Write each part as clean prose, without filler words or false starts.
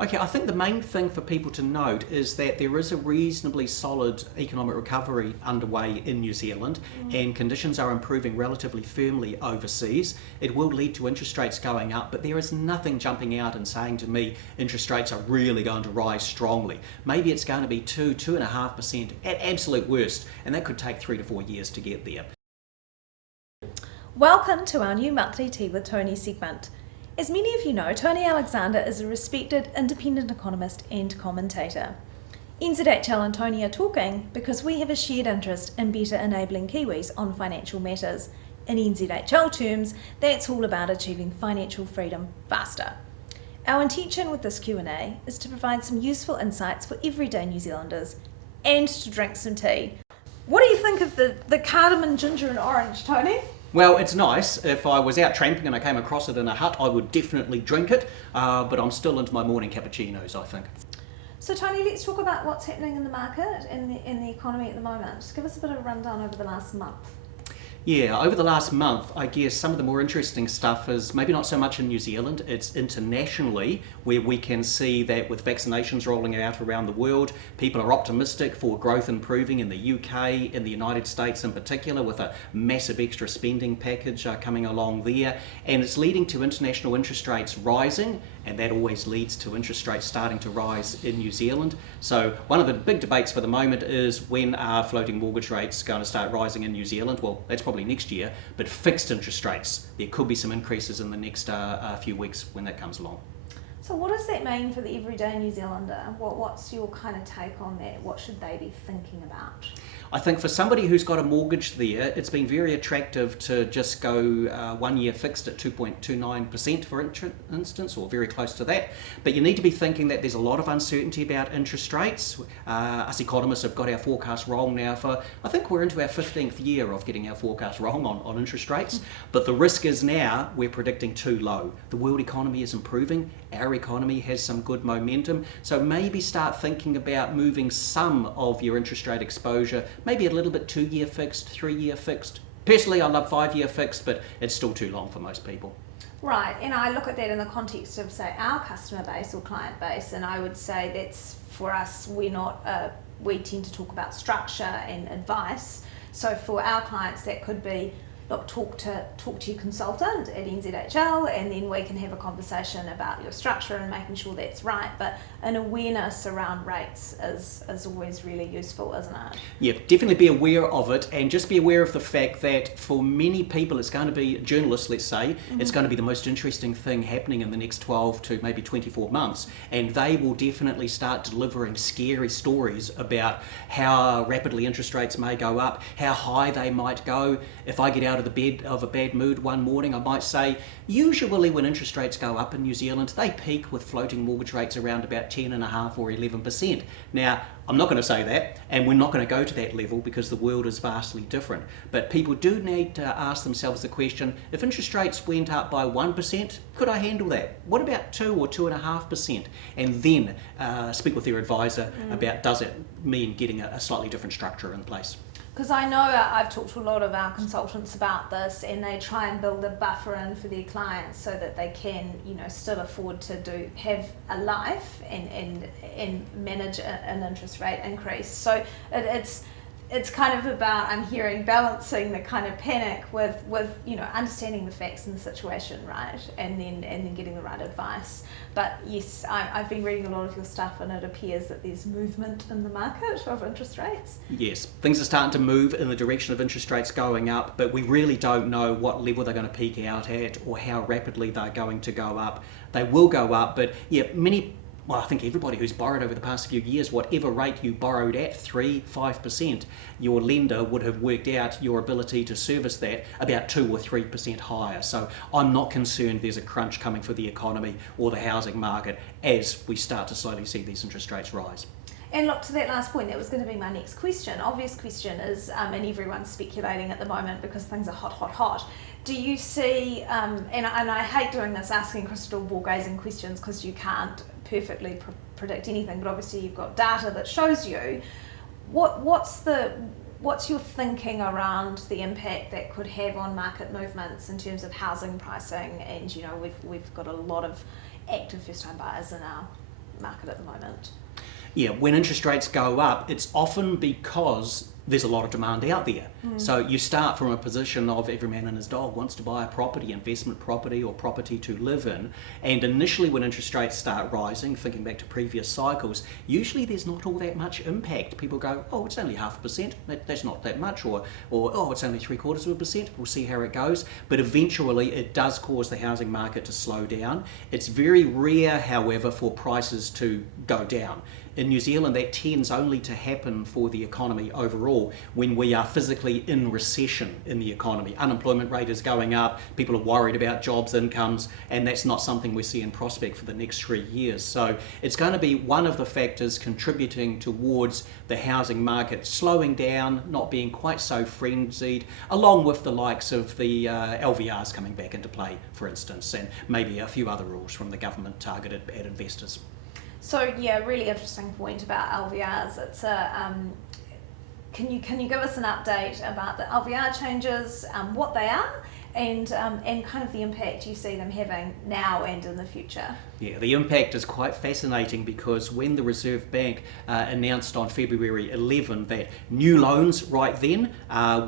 Okay, I think the main thing for people to note is that there is a reasonably solid economic recovery underway in New Zealand, and conditions are improving relatively firmly overseas. It will lead to interest rates going up, but there is nothing jumping out and saying to me interest rates are really going to rise strongly. Maybe it's going to be 2.5% at absolute worst, and that could take 3 to 4 years to get there. Welcome to our new monthly Tea with Tony segment. As many of you know, Tony Alexander is a respected independent economist and commentator. NZHL and Tony are talking because we have a shared interest in better enabling Kiwis on financial matters. In NZHL terms, that's all about achieving financial freedom faster. Our intention with this Q&A is to provide some useful insights for everyday New Zealanders and to drink some tea. What do you think of the cardamom, ginger and orange, Tony? Well, it's nice. If I was out tramping and I came across it in a hut, I would definitely drink it, but I'm still into my morning cappuccinos, I think. So Tony, let's talk about what's happening in the market and in the economy at the moment. Just give us a bit of a rundown over the last month. Yeah, over the last month, I guess some of the more interesting stuff is maybe not so much in New Zealand, it's internationally, where we can see that with vaccinations rolling out around the world, people are optimistic for growth improving in the UK, in the United States in particular, with a massive extra spending package coming along there, and it's leading to international interest rates rising, and that always leads to interest rates starting to rise in New Zealand. So one of the big debates for the moment is, when are floating mortgage rates going to start rising in New Zealand? Well, that's probably next year, but fixed interest rates, there could be some increases in the next few weeks when that comes along. So what does that mean for the everyday New Zealander? What's your kind of take on that? What should they be thinking about? I think for somebody who's got a mortgage there, it's been very attractive to just go 1 year fixed at 2.29% for instance, or very close to that. But you need to be thinking that there's a lot of uncertainty about interest rates. Us economists have got our forecast wrong now for, I think we're into our 15th year of getting our forecast wrong on interest rates. But the risk is now we're predicting too low. The world economy is improving. Our economy has some good momentum. So maybe start thinking about moving some of your interest rate exposure, maybe a little bit 2 year fixed, 3 year fixed. Personally, I love 5 year fixed, but it's still too long for most people. Right, and I look at that in the context of, say, our customer base or client base, and I would say that's, for us, we tend to talk about structure and advice. So for our clients, that could be, look, talk to your consultant at NZHL, and then we can have a conversation about your structure and making sure that's right. But an awareness around rates is always really useful, isn't it? Yeah, definitely be aware of it, and just be aware of the fact that for many people, it's going to be, journalists, let's say, it's going to be the most interesting thing happening in the next 12 to maybe 24 months. And they will definitely start delivering scary stories about how rapidly interest rates may go up, how high they might go. If I get out of the bed of a bad mood one morning, I might say, usually when interest rates go up in New Zealand, they peak with floating mortgage rates around about 10.5 or 11%. Now, I'm not going to say that, and we're not going to go to that level because the world is vastly different. But people do need to ask themselves the question, if interest rates went up by 1%, could I handle that? What about 2 or 2.5%? And then speak with their advisor about, does it mean getting a slightly different structure in place? Because I know I've talked to a lot of our consultants about this, and they try and build a buffer in for their clients so that they can, still afford to have a life and manage an interest rate increase. So it's kind of about, I'm hearing, balancing the kind of panic with understanding the facts and the situation, right, and then getting the right advice. But yes, I've been reading a lot of your stuff, and it appears that there's movement in the market of interest rates. Yes, things are starting to move in the direction of interest rates going up, but we really don't know what level they're going to peak out at or how rapidly they're going to go up. They will go up, but yeah, I think everybody who's borrowed over the past few years, whatever rate you borrowed at, 3-5%, your lender would have worked out your ability to service that about 2 or 3% higher. So I'm not concerned there's a crunch coming for the economy or the housing market as we start to slowly see these interest rates rise. And look, to that last point, that was going to be my next question. Obvious question is, and everyone's speculating at the moment because things are hot. Do you see, and I hate doing this, asking crystal ball gazing questions, because you can't perfectly predict anything, but obviously you've got data that shows you. What's your thinking around the impact that could have on market movements in terms of housing pricing? And we've got a lot of active first-time buyers in our market at the moment? Yeah, when interest rates go up, it's often because there's a lot of demand out there. So you start from a position of every man and his dog wants to buy a property, investment property or property to live in. And initially when interest rates start rising, thinking back to previous cycles, usually there's not all that much impact. People go, oh, it's only 0.5%, that's not that much, or oh, it's only 0.75%, we'll see how it goes. But eventually it does cause the housing market to slow down. It's very rare, however, for prices to go down. In New Zealand, that tends only to happen for the economy overall when we are physically in recession in the economy. Unemployment rate is going up, people are worried about jobs, incomes, and that's not something we see in prospect for the next 3 years. So it's going to be one of the factors contributing towards the housing market slowing down, not being quite so frenzied, along with the likes of the LVRs coming back into play, for instance, and maybe a few other rules from the government targeted at investors. So yeah, really interesting point about LVRs. It's a can you give us an update about the LVR changes, what they are, and kind of the impact you see them having now and in the future? Yeah, the impact is quite fascinating because when the Reserve Bank announced on February 11 that new loans right then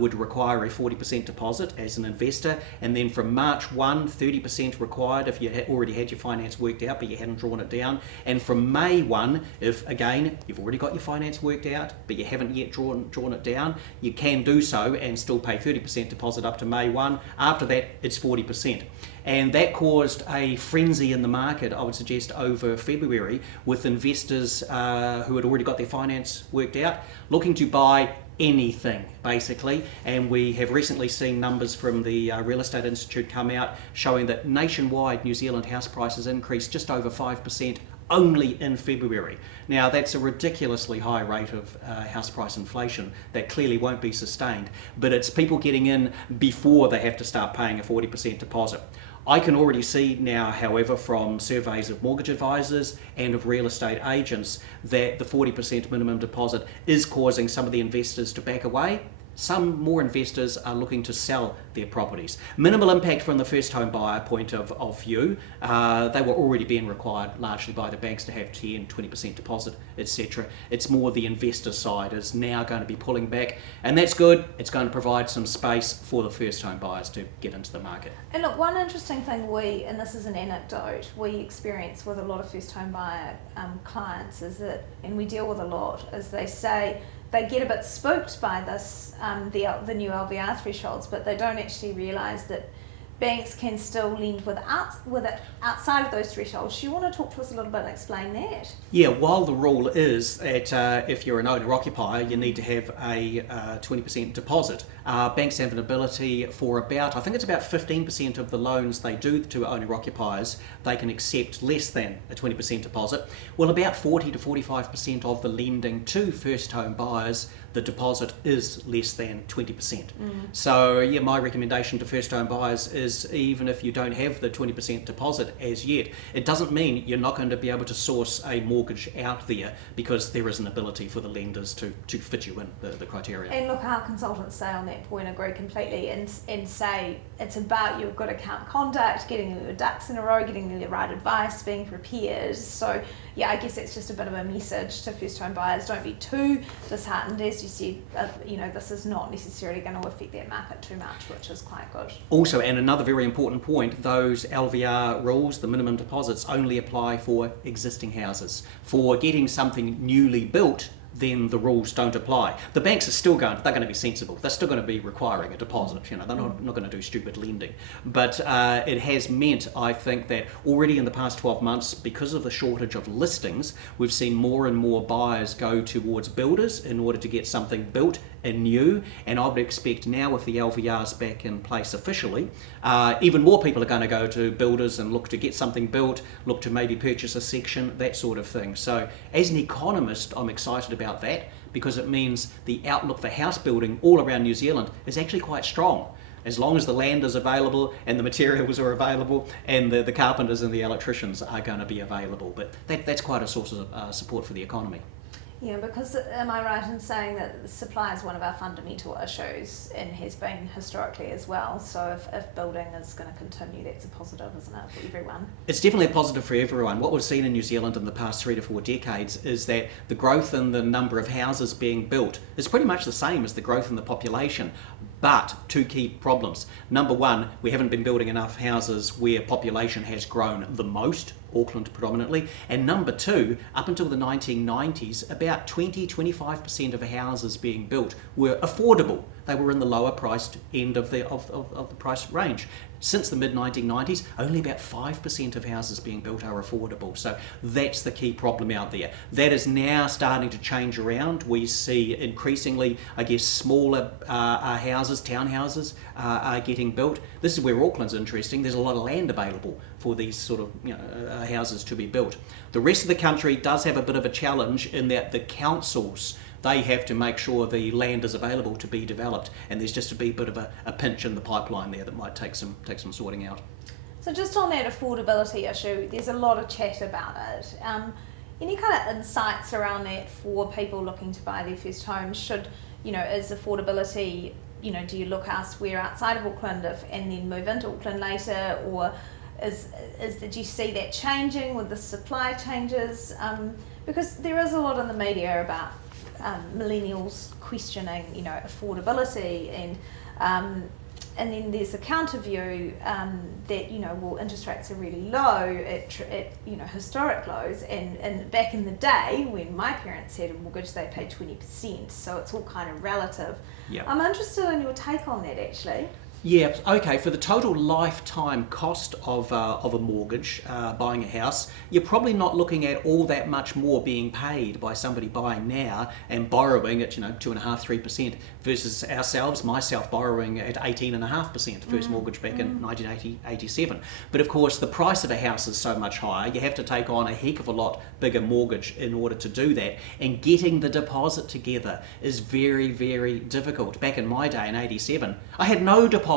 would require a 40% deposit as an investor, and then from March 1, 30% required if you already had your finance worked out but you hadn't drawn it down, and from May 1, if again you've already got your finance worked out but you haven't yet drawn it down, you can do so and still pay 30% deposit up to May 1. After that, it's 40%. And that caused a frenzy in the market, I would suggest, over February, with investors who had already got their finance worked out, looking to buy anything, basically. And we have recently seen numbers from the Real Estate Institute come out showing that nationwide New Zealand house prices increased just over 5% only in February. Now that's a ridiculously high rate of house price inflation that clearly won't be sustained, but it's people getting in before they have to start paying a 40% deposit. I can already see now, however, from surveys of mortgage advisors and of real estate agents that the 40% minimum deposit is causing some of the investors to back away. Some more investors are looking to sell their properties. Minimal impact from the first home buyer point of view. They were already being required largely by the banks to have 10, 20% deposit, etc. It's more the investor side is now going to be pulling back, and that's good. It's going to provide some space for the first home buyers to get into the market. And look, one interesting thing and this is an anecdote, we experience with a lot of first home buyer clients is that, and we deal with a lot, is they say, they get a bit spooked by this, the new LVR thresholds, but they don't actually realise that banks can still lend outside of those thresholds. Do you want to talk to us a little bit and explain that? Yeah, while the rule is that if you're an owner-occupier, you need to have a 20% deposit, banks have an ability for about 15% of the loans they do to owner-occupiers, they can accept less than a 20% deposit. Well, about 40 to 45% of the lending to first home buyers, the deposit is less than 20%. So yeah, my recommendation to first home buyers is even if you don't have the 20% deposit as yet, it doesn't mean you're not going to be able to source a mortgage out there because there is an ability for the lenders to fit you in the criteria. And look, our consultants say on that point, agree completely, and say it's about your good account conduct, getting your ducks in a row, getting the right advice, being prepared. So yeah, I guess it's just a bit of a message to first home buyers. Don't be too disheartened. As you said, this is not necessarily going to affect that market too much, which is quite good. Also, and another very important point, those LVR rules, the minimum deposits, only apply for existing houses. For getting something newly built, then the rules don't apply. The banks are still they're going to be sensible. They're still going to be requiring a deposit. They're not going to do stupid lending. But it has meant, I think, that already in the past 12 months, because of the shortage of listings, we've seen more and more buyers go towards builders in order to get something built and new, and I would expect now with the LVRs back in place officially, even more people are going to go to builders and look to get something built, look to maybe purchase a section, that sort of thing. So as an economist, I'm excited about that because it means the outlook for house building all around New Zealand is actually quite strong. As long as the land is available and the materials are available and the carpenters and the electricians are going to be available. But that's quite a source of support for the economy. Yeah, because am I right in saying that supply is one of our fundamental issues and has been historically as well? So if building is going to continue, that's a positive, isn't it, for everyone? It's definitely a positive for everyone. What we've seen in New Zealand in the past 3 to 4 decades is that the growth in the number of houses being built is pretty much the same as the growth in the population. But two key problems. Number one, we haven't been building enough houses where population has grown the most, Auckland predominantly. And number two, up until the 1990s, about 20-25% of houses being built were affordable. They were in the lower priced end of the price range. Since the mid-1990s, only about 5% of houses being built are affordable. So that's the key problem out there. That is now starting to change around. We see increasingly, I guess, smaller houses, townhouses are getting built. This is where Auckland's interesting. There's a lot of land available for these sort of houses to be built. The rest of the country does have a bit of a challenge in that the councils, they have to make sure the land is available to be developed, and there's just a bit of a pinch in the pipeline there that might take some sorting out. So just on that affordability issue, there's a lot of chat about it. Any kind of insights around that for people looking to buy their first home? Should, is affordability, do you look elsewhere outside of Auckland and then move into Auckland later, or do you see that changing with the supply changes? Because there is a lot in the media about millennials questioning, affordability, and then there's a counter view that interest rates are really low at historic lows, and back in the day when my parents had a mortgage, they paid 20%, so it's all kind of relative. Yep. I'm interested in your take on that, actually. Yeah, okay, for the total lifetime cost of a mortgage, buying a house, you're probably not looking at all that much more being paid by somebody buying now and borrowing at 2.5-3% versus myself borrowing at 18.5% first mortgage back in 1987. But of course, the price of a house is so much higher, you have to take on a heck of a lot bigger mortgage in order to do that, and getting the deposit together is very, very difficult. Back in my day in 87, I had no deposit.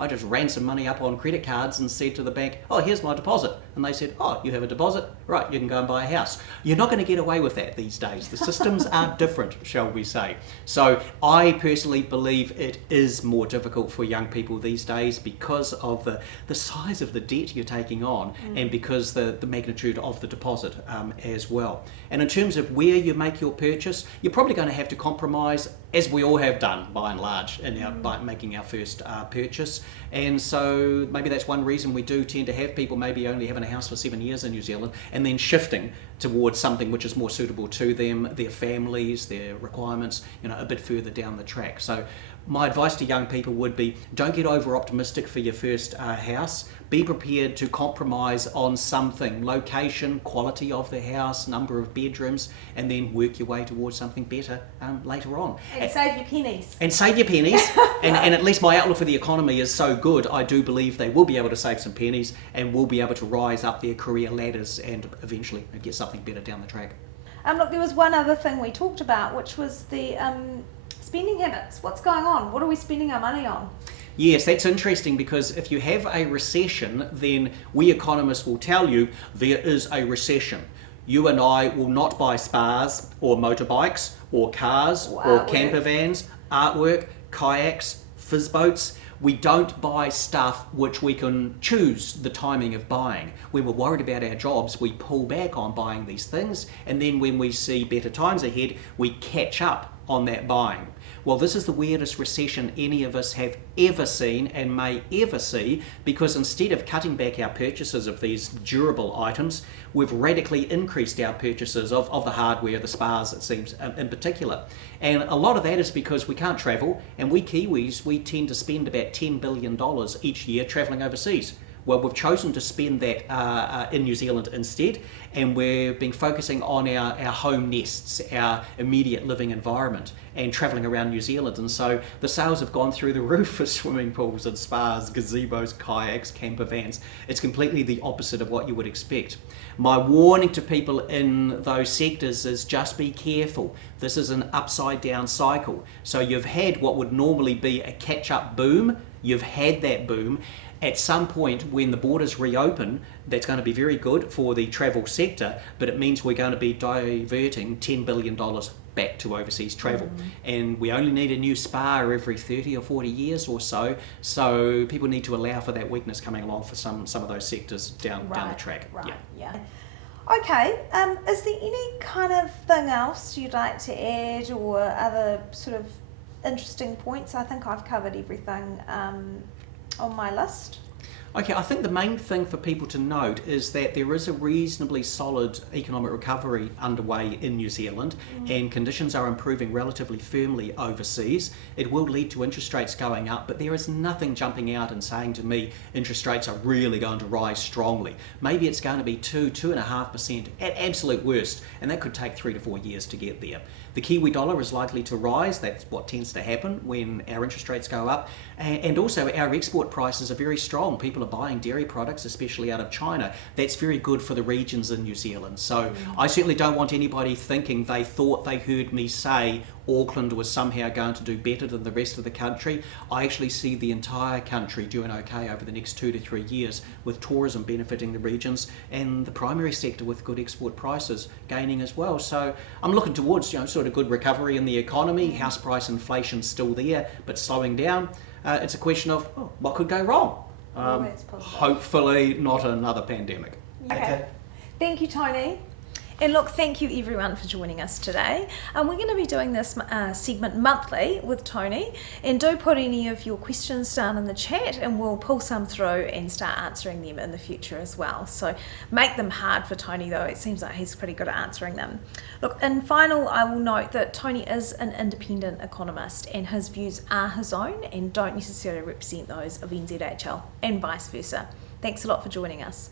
I just ran some money up on credit cards and said to the bank, oh, here's my deposit. And they said, oh, you have a deposit? Right, you can go and buy a house. You're not going to get away with that these days. The systems are different, shall we say. So I personally believe it is more difficult for young people these days because of the size of the debt you're taking on and because the magnitude of the deposit as well. And in terms of where you make your purchase, you're probably going to have to compromise, as we all have done by and large by making our first purchase. And so maybe that's one reason we do tend to have people maybe only having a house for 7 years in New Zealand and then shifting towards something which is more suitable to them, their families, their requirements, a bit further down the track. So my advice to young people would be, don't get over optimistic for your first house. Be prepared to compromise on something, location, quality of the house, number of bedrooms, and then work your way towards something better later on. And save your pennies. And save your pennies. and at least my outlook for the economy is so good, I do believe they will be able to save some pennies and will be able to rise up their career ladders and eventually get something better down the track. Look, there was one other thing we talked about, which was the spending habits. What's going on? What are we spending our money on? Yes, that's interesting, because if you have a recession, then we economists will tell you there is a recession. You and I will not buy spas or motorbikes or cars or camper vans, artwork, kayaks, fizz boats. We don't buy stuff which we can choose the timing of buying. When we're worried about our jobs, we pull back on buying these things, and then when we see better times ahead, we catch up on that buying. Well, this is the weirdest recession any of us have ever seen and may ever see, because instead of cutting back our purchases of these durable items, we've radically increased our purchases of the hardware, the spas, it seems, in particular. And a lot of that is because we can't travel, and we Kiwis, we tend to spend about $10 billion each year travelling overseas. Well, we've chosen to spend that in New Zealand instead, and we've been focusing on our home nests, our immediate living environment, and travelling around New Zealand. And so the sales have gone through the roof for swimming pools and spas, gazebos, kayaks, camper vans. It's completely the opposite of what you would expect. My warning to people in those sectors is just be careful. This is an upside down cycle. So you've had what would normally be a catch-up boom. You've had that boom. At some point when the borders reopen, that's going to be very good for the travel sector, but it means we're going to be diverting $10 billion back to overseas travel. And we only need a new spa every 30 or 40 years or so, so people need to allow for that weakness coming along for some of those sectors down the track. Right, yeah. Okay, is there any kind of thing else you'd like to add, or other sort of interesting points? I think I've covered everything on my list. Okay, I think the main thing for people to note is that there is a reasonably solid economic recovery underway in New Zealand, and conditions are improving relatively firmly overseas. It will lead to interest rates going up, but there is nothing jumping out and saying to me interest rates are really going to rise strongly. Maybe it's going to be 2.5% at absolute worst, and that could take 3 to 4 years to get there. The Kiwi dollar is likely to rise. That's what tends to happen when our interest rates go up. And also our export prices are very strong. People are buying dairy products, especially out of China. That's very good for the regions in New Zealand. So I certainly don't want anybody thinking they thought they heard me say Auckland was somehow going to do better than the rest of the country. I actually see the entire country doing okay over the next 2 to 3 years, with tourism benefiting the regions and the primary sector with good export prices gaining as well. So I'm looking towards sort of good recovery in the economy. House price inflation's still there, but slowing down. It's a question of what could go wrong. Hopefully not another pandemic. Okay. Thank you, Tony. And look, thank you everyone for joining us today. We're going to be doing this segment monthly with Tony, and do put any of your questions down in the chat and we'll pull some through and start answering them in the future as well. So make them hard for Tony though, it seems like he's pretty good at answering them. Look, and final, I will note that Tony is an independent economist and his views are his own and don't necessarily represent those of NZHL and vice versa. Thanks a lot for joining us.